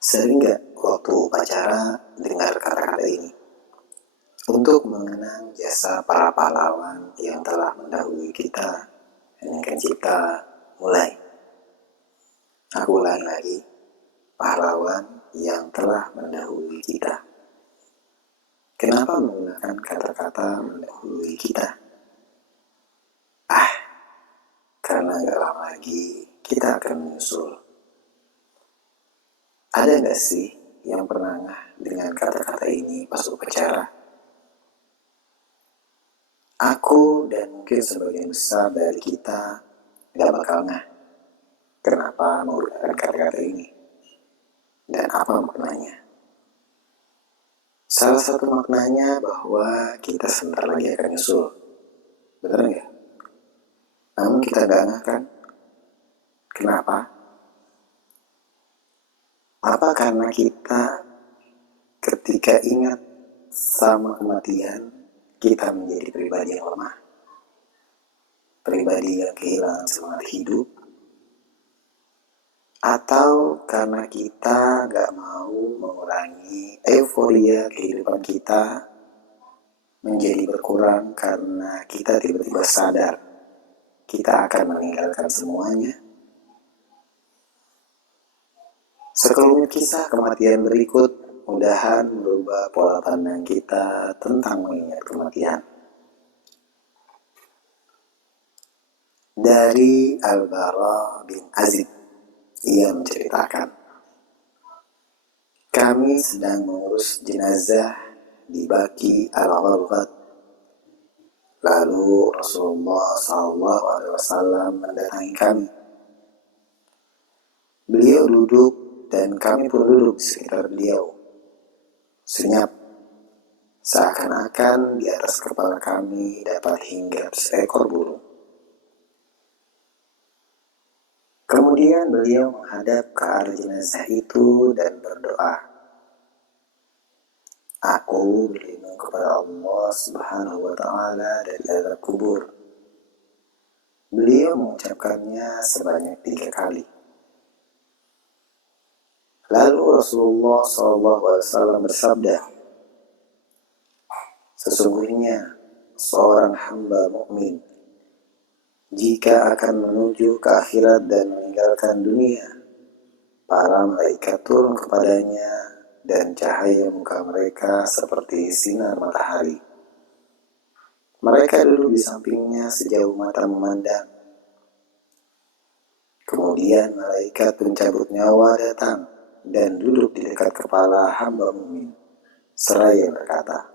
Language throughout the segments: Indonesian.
Sering nggak waktu upacara dengar kata-kata ini? Untuk mengenang jasa para pahlawan yang telah mendahului kita dengan cipta mulai. Aku ulangi lagi, pahlawan yang telah mendahului kita. Kenapa menggunakan kata-kata mendahului kita? Karena gak lama lagi kita akan menyusul. Ada gak sih yang pernah ngeh dengan kata-kata ini pas upacara? Aku dan mungkin sebagian besar dari kita gak bakal ngeh kenapa menggunakan kata-kata ini dan apa maknanya. Salah satu maknanya bahwa kita sebentar lagi akan nyusul. Bener gak? Namun kita gak ngeh kan? Kenapa? Apa karena kita ketika ingat sama kematian, kita menjadi pribadi yang lemah, pribadi yang kehilangan semangat hidup, atau karena kita gak mau mengurangi euforia kehidupan kita menjadi berkurang karena kita tiba-tiba sadar kita akan meninggalkan semuanya. Sekelumit kisah kematian berikut mudahan merubah pola pandang kita tentang mengingat kematian. Dari Al-Bara bin Azib, ia menceritakan, kami sedang mengurus jenazah di Baqi Al-Gharqad. Lalu Rasulullah SAW mendatangi kami. Beliau duduk dan kami pun duduk di sekitar beliau. Senyap, seakan-akan di atas kepala kami dapat hinggap seekor burung. Kemudian beliau menghadap ke arah jenazah itu dan berdoa. Aku berlindung kepada Allah Subhanahu wa Ta'ala dari azab kubur. Beliau mengucapkannya sebanyak 3 kali. Lalu Rasulullah SAW bersabda, sesungguhnya seorang hamba mukmin jika akan menuju ke akhirat dan meninggalkan dunia, para malaikat turun kepadanya dan cahaya muka mereka seperti sinar matahari. Mereka duduk di sampingnya sejauh mata memandang. Kemudian malaikat pencabut nyawa datang dan duduk di dekat kepala hamba mukmin, seraya berkata,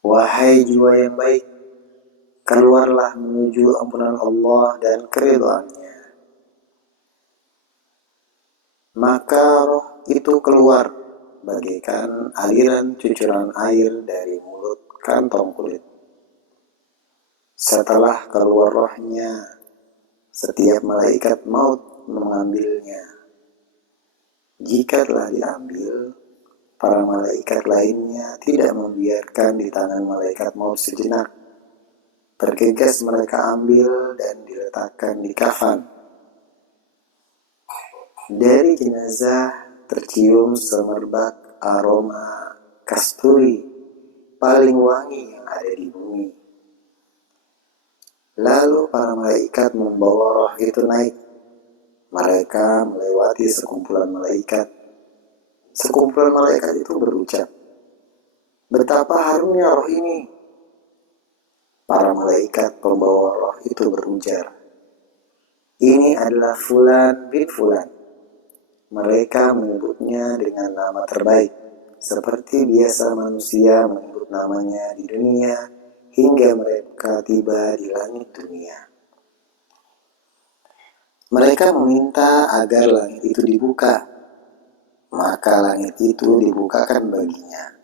wahai jiwa yang baik, keluarlah menuju ampunan Allah dan keridhaannya. Maka roh itu keluar bagaikan aliran cucuran air dari mulut kantong kulit. Setelah keluar rohnya, setiap malaikat maut mengambilnya. Jika telah diambil, para malaikat lainnya tidak membiarkan di tangan malaikat maut sejenak. Bergegas mereka ambil dan diletakkan di kafan. Dari jenazah tercium semerbak aroma kasturi paling wangi yang ada di bumi. Lalu para malaikat membawa roh itu naik. Mereka melewati sekumpulan malaikat. Sekumpulan malaikat itu berucap, betapa harumnya roh ini. Para malaikat pembawa roh itu berujar, ini adalah Fulan bin Fulan. Mereka menyebutnya dengan nama terbaik, seperti biasa manusia menyebut namanya di dunia hingga mereka tiba di langit dunia. Mereka meminta agar langit itu dibuka, maka langit itu dibukakan baginya.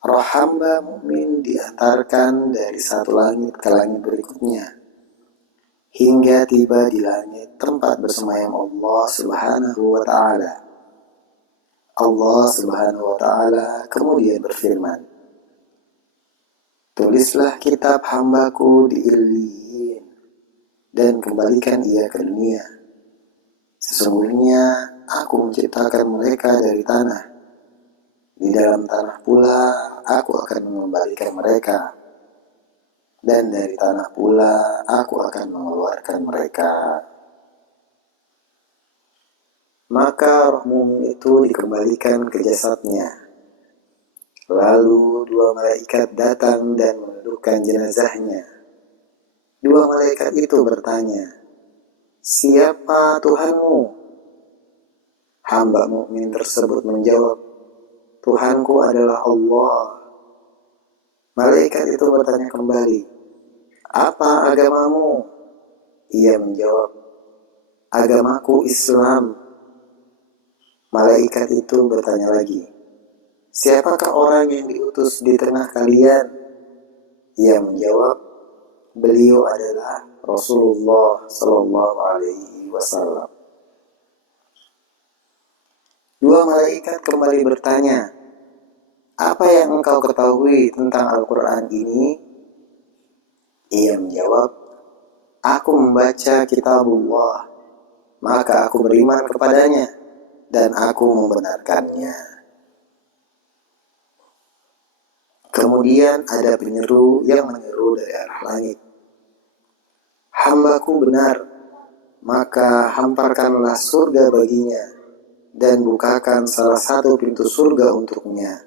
Roh hamba mukmin diantarkan dari satu langit ke langit berikutnya, hingga tiba di langit tempat bersemayam Allah Subhanahu wa Ta'ala. Allah Subhanahu wa Ta'ala kemudian berfirman, tulislah kitab hambaku di Illiyin dan kembalikan ia ke dunia. Sesungguhnya aku menciptakan mereka dari tanah. Di dalam tanah pula aku akan mengembalikan mereka. Dan dari tanah pula aku akan mengeluarkan mereka. Maka roh mukmin itu dikembalikan ke jasadnya. Lalu dua malaikat datang dan menundukkan jenazahnya. Dua malaikat itu bertanya, "Siapa Tuhanmu?" Hamba mukmin tersebut menjawab, "Tuhanku adalah Allah." Malaikat itu bertanya kembali, "Apa agamamu?" Ia menjawab, "Agamaku Islam." Malaikat itu bertanya lagi, "Siapakah orang yang diutus di tengah kalian?" Ia menjawab, "Beliau adalah Rasulullah Sallallahu Alaihi Wasallam." Dua malaikat kembali bertanya, "Apa yang engkau ketahui tentang Al-Quran ini?" Ia menjawab, "Aku membaca kitabullah, maka aku beriman kepadanya, dan aku membenarkannya." Kemudian ada penyeru yang menyeru dari arah langit, "Hambaku benar, maka hamparkanlah surga baginya, dan bukakan salah satu pintu surga untuknya."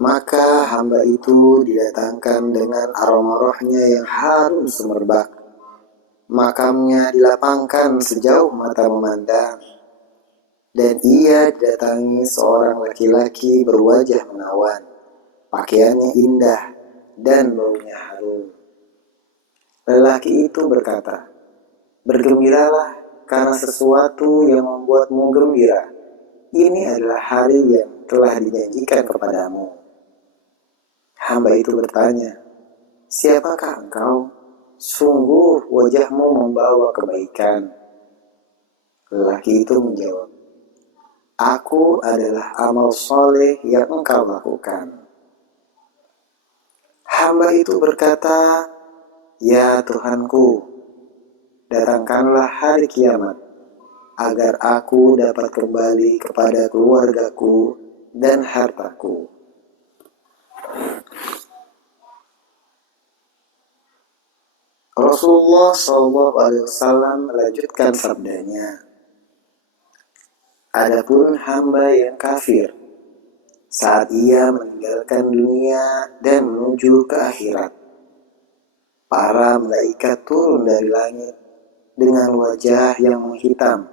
Maka hamba itu didatangkan dengan aroma rohnya yang harum semerbak. Makamnya dilapangkan sejauh mata memandang. Dan ia didatangi seorang laki-laki berwajah menawan. Pakaiannya indah dan baunya harum. Lelaki itu berkata, "Bergembiralah karena sesuatu yang membuatmu gembira. Ini adalah hari yang telah dijanjikan kepadamu." Hamba itu bertanya, "Siapakah engkau? Sungguh wajahmu membawa kebaikan." Lelaki itu menjawab, "Aku adalah amal soleh yang engkau lakukan." Hamba itu berkata, "Ya Tuhanku, datangkanlah hari kiamat, agar aku dapat kembali kepada keluargaku dan hartaku." Rasulullah SAW melanjutkan sabdanya, "Adapun hamba yang kafir, saat ia meninggalkan dunia dan menuju ke akhirat, para malaikat turun dari langit dengan wajah yang menghitam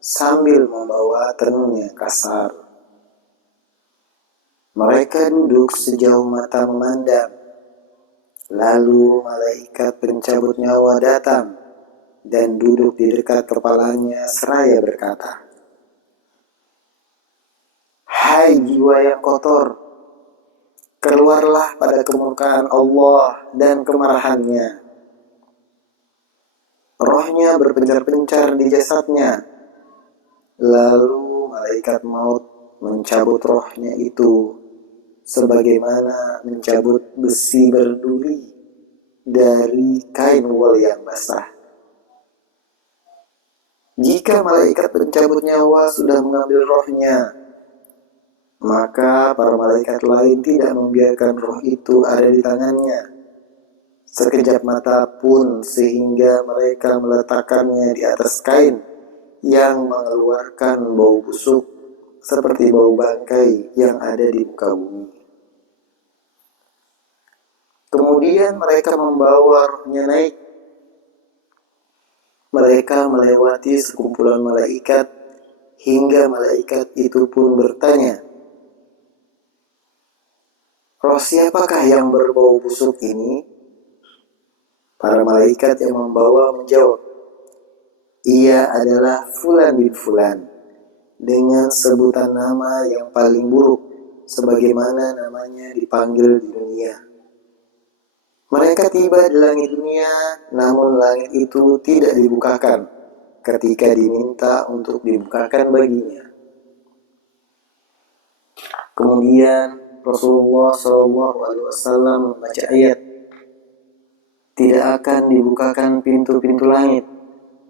sambil membawa tenun yang kasar. Mereka duduk sejauh mata memandang. Lalu malaikat pencabut nyawa datang dan duduk di dekat kepalanya seraya berkata, "Hai jiwa yang kotor, keluarlah pada kemurkaan Allah dan kemarahannya." Rohnya berpencar-pencar di jasadnya. Lalu malaikat maut mencabut rohnya itu, sebagaimana mencabut besi berduri dari kain wol yang basah. Jika malaikat pencabut nyawa sudah mengambil rohnya, maka para malaikat lain tidak membiarkan roh itu ada di tangannya sekejap mata pun, sehingga mereka meletakkannya di atas kain yang mengeluarkan bau busuk seperti bau bangkai yang ada di muka bumi. Kemudian mereka membawa rohnya naik. Mereka melewati sekumpulan malaikat hingga malaikat itu pun bertanya, "Roh siapakah yang berbau busuk ini?" Para malaikat yang membawa menjawab, "Ia adalah Fulan bin Fulan, dengan sebutan nama yang paling buruk, sebagaimana namanya dipanggil di dunia." Mereka tiba di langit dunia, namun langit itu tidak dibukakan ketika diminta untuk dibukakan baginya. Kemudian Rasulullah SAW membaca ayat, "Tidak akan dibukakan pintu-pintu langit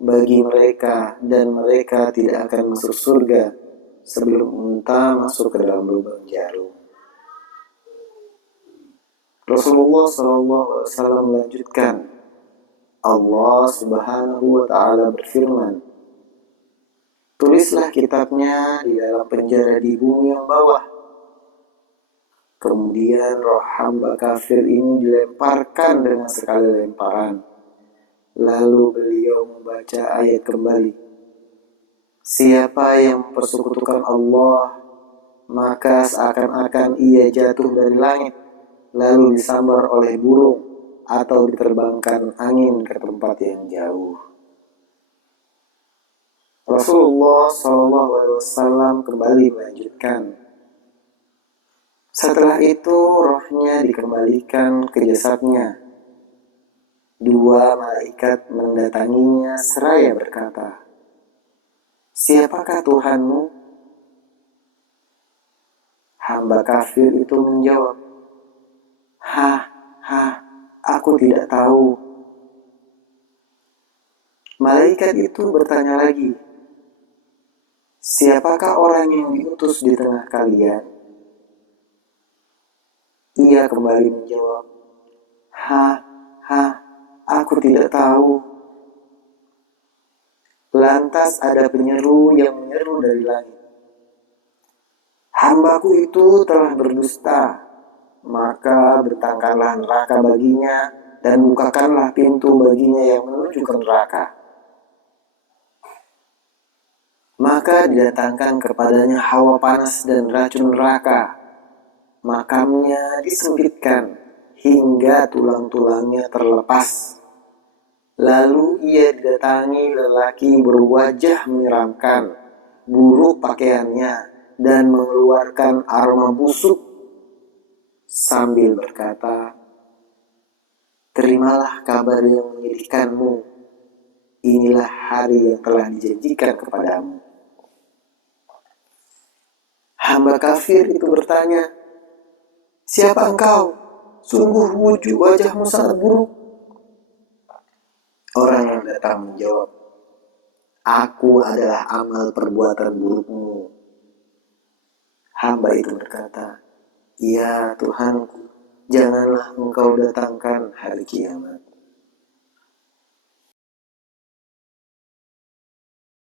bagi mereka dan mereka tidak akan masuk surga sebelum unta masuk ke dalam lubang jarum. Rasulullah SAW melanjutkan, Allah Subhanahu wa Ta'ala berfirman, tulislah kitabnya di dalam penjara di bumi yang bawah. Kemudian roh hamba kafir ini dilemparkan dengan sekali lemparan. Lalu beliau membaca ayat kembali. Siapa yang mempersekutukan Allah, maka seakan-akan ia jatuh dari langit, lalu disambar oleh burung, atau diterbangkan angin ke tempat yang jauh. Rasulullah SAW kembali melanjutkan. Setelah itu rohnya dikembalikan ke jasadnya. Dua malaikat mendatanginya seraya berkata, siapakah Tuhanmu? Hamba kafir itu menjawab, aku tidak tahu. Malaikat itu bertanya lagi, siapakah orang yang diutus di tengah kalian? Ia kembali menjawab, aku tidak tahu. Lantas ada penyeru yang menyeru dari langit, hambaku itu telah berdusta, maka bentangkanlah neraka baginya dan bukakanlah pintu baginya yang menuju ke neraka. Maka didatangkan kepadanya hawa panas dan racun neraka. Makamnya disempitkan hingga tulang-tulangnya terlepas. Lalu ia didatangi lelaki berwajah menyeramkan, buruk pakaiannya, dan mengeluarkan aroma busuk, sambil berkata, terimalah kabar yang menyedihkanmu. Inilah hari yang telah dijanjikan kepadamu. Hamba kafir itu bertanya, siapa engkau? Sungguh wajahmu sangat buruk. Orang yang datang menjawab, aku adalah amal perbuatan burukmu. Hamba itu berkata, ya Tuhanku, janganlah engkau datangkan hari kiamat.